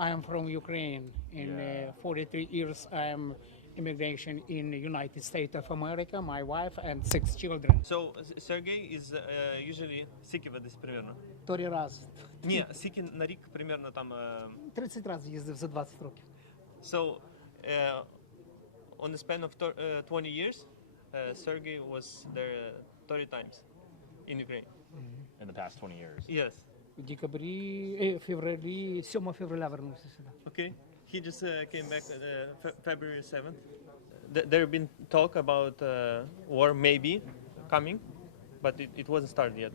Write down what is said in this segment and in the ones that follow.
I am from Ukraine. In 43 years, I am immigration in the United States of America, my wife and 6 children. So Sergey is usually скільки ви десь примерно? Вторий раз. Ні, скільки на рік примерно там 30 разів їздив за 20 років. So on the span of 20 years, Sergey was there 30 times in Ukraine. In the past 20 years. Yes. У декабрі, февралі, 7 февраля вернувся сюди. Okay. He just came back February 7th. There have been talk about war maybe coming, but it wasn't started yet.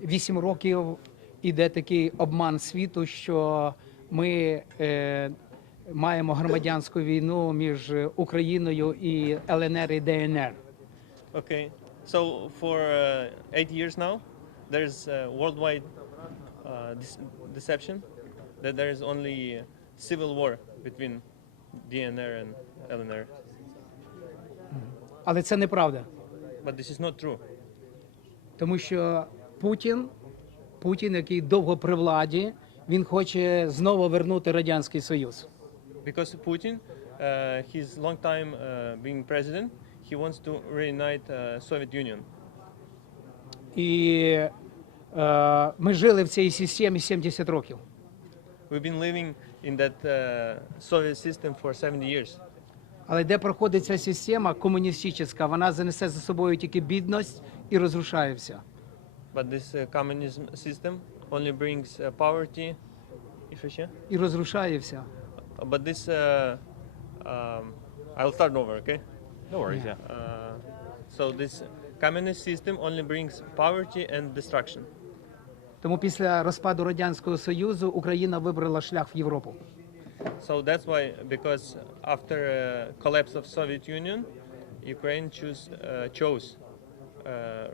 8 років іде такий обман світу, що ми маємо громадянську війну між Україною і ЛНР і ДНР. Okay. So for 8 years now, there's worldwide deception that there is only civil war between DNR and LNR. Але це неправда, But this is not true. тому що Путін, який довго при владі, він хоче знову вернути Радянський Союз. Because Putin, his long time being president, he wants to reunite Soviet Union. І ми жили в цій системі 70 років. We've been living in that Soviet system for 70 years. Але де проходить ця система комуністична, вона занесе за собою тільки бідність і розрушає все. But this communism system only brings poverty. І розрушає все. But this, I'll start over, okay? No worries, yeah. So this communist system only brings poverty and destruction. Тому після розпаду Радянського Союзу Україна вибрала шлях в Європу. So that's why, because after collapse of Soviet Union, Ukraine chose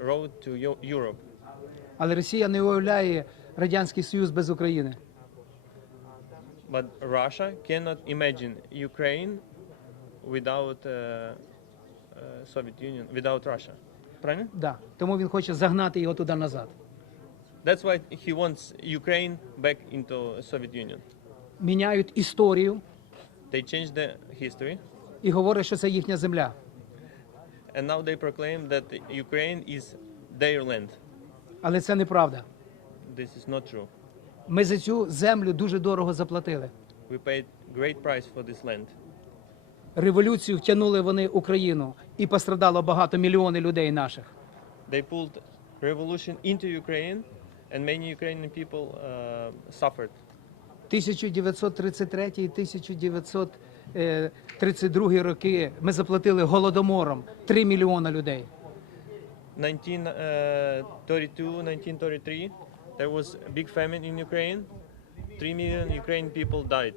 road to Europe. Але Росія не уявляє Радянський Союз без України. But Russia cannot imagine Ukraine without Soviet Union, without Russia. Правильно? Да. Тому він хоче загнати його туди назад. That's why he wants Ukraine back into Soviet Union. Міняють історію They changed the history, і говорять, що це їхня земля. and now they proclaim that Ukraine is their land. Але це неправда. This is not true. Ми за цю землю дуже дорого заплатили. We paid great price for this land. Революцію втягнули вони Україну і пострадало багато мільйонів людей наших. They pulled revolution into Ukraine, and many Ukrainian people suffered. 1933 і 1932 роки ми заплатили голодомором 3 мільйони людей. 1932, 1933, there was a big famine in Ukraine. 3 million Ukrainian people died.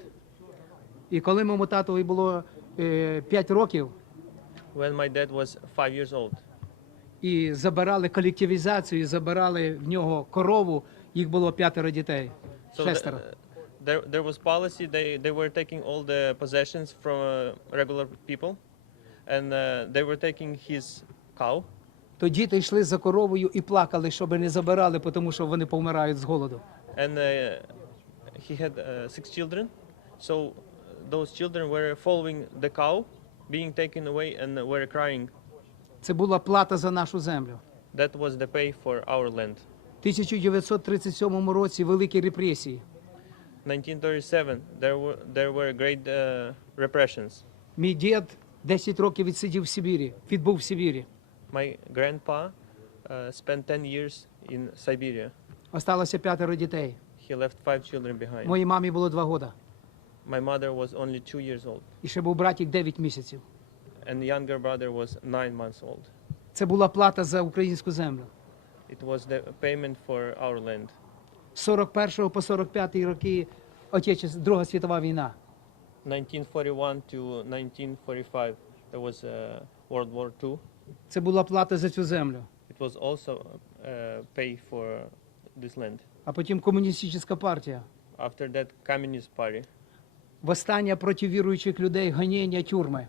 І коли моєму татові було 5 років, When my dad was 5 years old. і забирали колективізацію, і забирали в нього корову, їх було 5 дітей, So 6. there was policy. They were taking all the possessions from regular people, and they were taking his cow. То діти йшли за коровою і плакали, щоб не забирали, тому що вони помирають з голоду. And he had 6 children, so those children were following the cow, being taken away, and were crying. Це була плата за нашу землю. That was the pay for our land. В 1937 році великі репресії. 1937, there were great repressions. Мій дід 10 років відсидів в Сибірі, відбув в Сибірі. My grandpa spent 10 years in Siberia. Осталося 5 дітей. He left 5 children behind. Моїй мамі було 2 роки. My mother was only 2 years old, І ще був братик 9 місяців. and the younger brother was 9 months old. Це була плата за українську землю. It was the payment for our land. З 41 по 45 роки Друга світова війна. 1941 to 1945, there was World War II. Це була плата за цю землю. It was also pay for this land. А потім комуністична партія. After that, Communist Party. Восстання проти віруючих людей, гоніння, тюрми.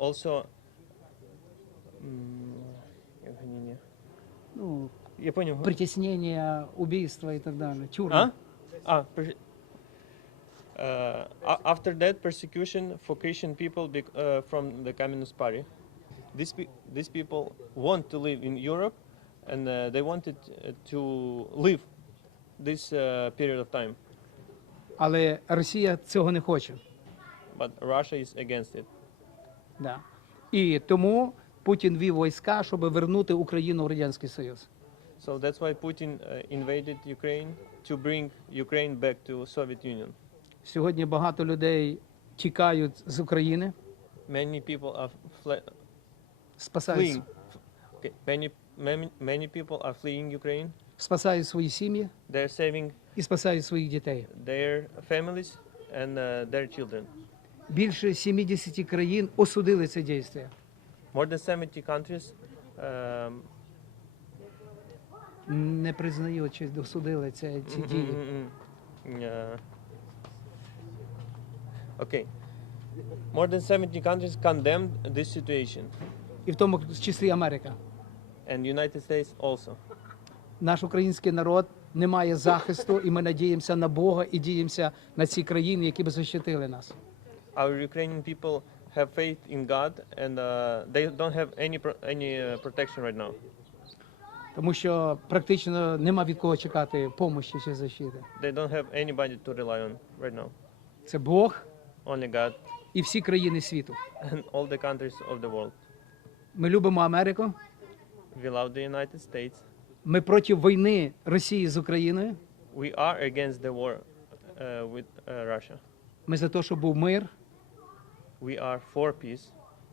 Also, Ну, я понял. притіснення, убійства і так далі. Тюрми. After that persecution for Christian people from the Communist Party, these people want to live in Europe, and they wanted to live this period of time. Але Росія цього не хоче. But Russia is against it. Да. І тому Путін вів війська, щоб вернути Україну в Радянський Союз. So that's why Putin invaded Ukraine to bring Ukraine back to Soviet Union. Сьогодні багато людей тікають з України, Many people are спасають, fleeing. Okay. Many people are fleeing Ukraine. спасають свої сім'ї They're saving і спасають своїх дітей. their families and their children. Більше 70 країн осудили це дійство. More than 70 countries Не признають, чи осудили ці дії. Okay. More than 70 countries condemned this situation, І в тому числі Америка. and United States also. Наш український народ не має захисту, і ми надіємося на Бога і діємося на ці країни, які б захистили нас. Our Ukrainian people have faith in God, and they don't have any protection right now. Тому що практично нема від кого чекати допомоги чи захисти. They don't have anybody to rely on right now. Це Бог Only God і всі країни світу. and all the countries of the world. Ми любимо Америку, We love the United States. ми проти війни Росії з Україною, We are against the war with Russia. ми за те, щоб був мир, We are for peace,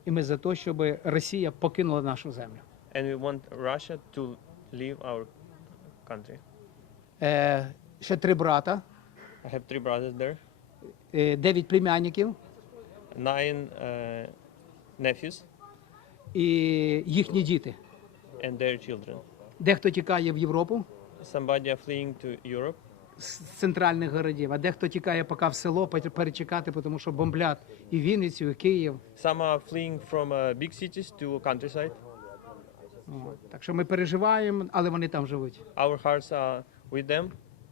і ми за те, щоб Росія покинула нашу землю. and we want Russia to leave our country. Ще 3 брата, I have 3 brothers there, 9 племянників 9 nephews, і їхні діти. and their children. Дехто тікає в Європу Somebody are fleeing to Europe. з центральних городів, а дехто тікає поки в село перечекати, тому що бомблять і Вінницю, і Київ. Some are fleeing from big cities to countryside. Так що ми переживаємо, але вони там живуть. Our hearts are with them,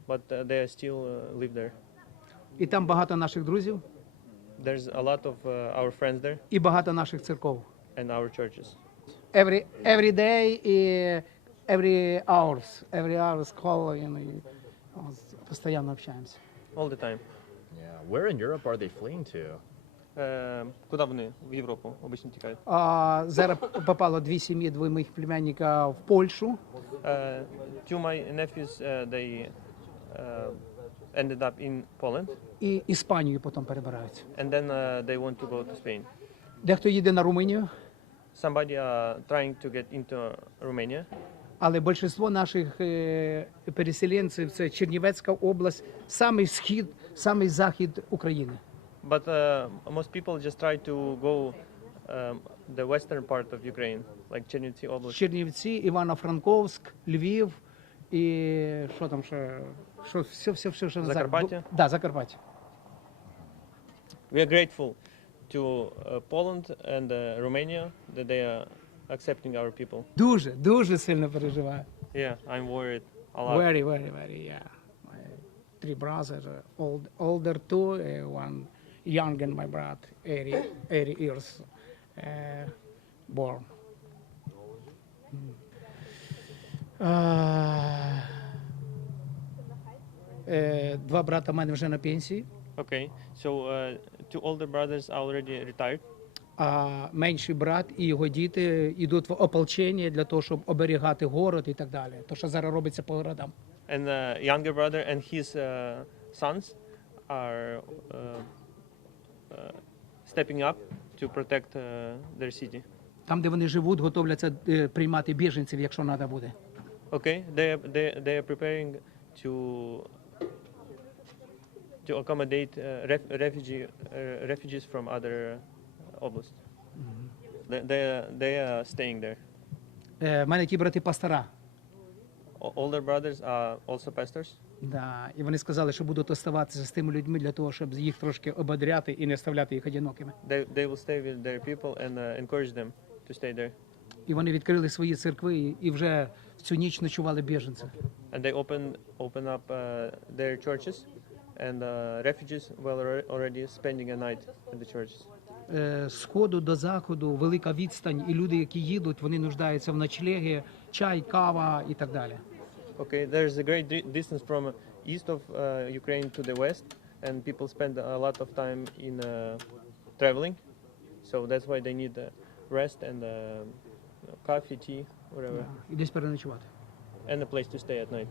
but they still live there. І там багато наших друзів, There's a lot of our friends there і багато наших церков. and our churches. Every day, every hours call, і постійно общаємося. All the time. Yeah. Where in Europe are they fleeing to? Куди вони в Європу обично тікають? Зараз попало 2 сім'ї, 2 моїх племянників в Польщу, Two my nephews, they ended up in Poland, і Іспанію потім перебираються. and then they want to go to Spain. Дехто їде на Румунію, Somebody are trying to get into Romania, але більшість наших переселенців – це Чернівецька область, самий схід, самий захід України. but most people just try to go the western part of Ukraine, like Chernivtsi Oblast. Чернівці, Івано-Франковськ, Львів і що там ще? Все на захід. Закарпаття? Да, Закарпаття. We are grateful to Poland and Romania that they are accepting our people. Дуже сильно переживаю. Yeah, I'm worried a lot. Very, yeah. My 3 brothers, older 2, one younger than my brother, 80 years born. Два брата в мене вже на пенсії, Okay, so 2 older brothers are already retired, а менший брат і його діти йдуть в ополчення для того, щоб оберігати город і так далі. То, що зараз робиться по городам. and younger brother and his sons are stepping up to protect their city. Там, де вони живуть, готовляться приймати біженців, якщо треба буде. Okay, they are preparing to accommodate refugees from other oblasts. They are staying there. В мене ті брати пастора. Older brothers are also pastors, Да. І вони сказали, що будуть оставатися з тими людьми для того, щоб їх трошки ободряти і не ставляти їх одинокими. they will stay with their people and encourage them to stay there. І вони відкрили свої церкви і вже в цю ніч ночували біженці. And they open up their churches and refugees were already spending a night at the churches. З сходу до заходу велика відстань, і люди, які їдуть, вони нуждаються в ночлегі, чай, кава і так далі. Okay, there's a great distance from east of Ukraine to the west, and people spend a lot of time in traveling, so that's why they need rest and coffee, tea, whatever, І десь переночувати. and a place to stay at night.